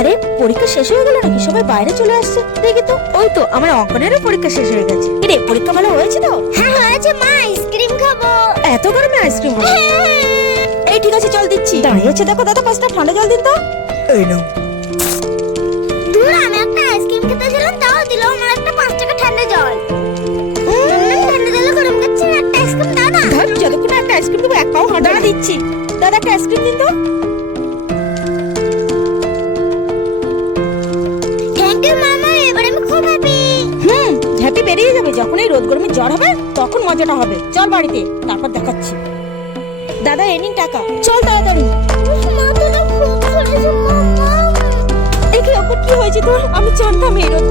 আরে পরীক্ষা শেষ হয়ে গেল নাকি? সবাই বাইরে চলে আসছে দেখি তো। ওই তো আমার অঙ্কনেরও পরীক্ষা শেষ হয়ে গেছে। রে পরীক্ষা ভালো হয়েছে তো? হ্যাঁ হয়েছে মা, আইসক্রিম খাবো। এত গরমে আইসক্রিম খাবো? এই ঠিক আছে চল দিচ্ছি। দাঁড়িয়েছে দেখো দাদা, 5টা ঠান্ডা জল দিন তো। এই নাও। দূর, আমি একটা আইসক্রিম খেতে ছিলাম, তাও দিল আমার একটা 5 টাকা ঠান্ডা জল। ঠান্ডা জলে গরম করছে না, একটা আইসক্রিম দাও না। ধর, যতক্ষণ একটা আইসক্রিম দেবো এক পাও হাঁটা দিচ্ছি। দাদা একটা আইসক্রিম দিন তো। থ্যাংক ইউ মামা, এবারে আমি খুব হ্যাপি। হ্যাপি বেরিয়ে যাবে যখন এই রোদ গরমে জ্বর হবে, তখন মজাটা হবে। চল বাড়িতে, তারপর দেখাচ্ছি। দাদা এই নিন টাকা, চল তাড়াতাড়ি। মাথাটা খুব ধরেছে মামা। এই কি অপর কি হয়েছে তোর? আমি জানতাম এই রোদ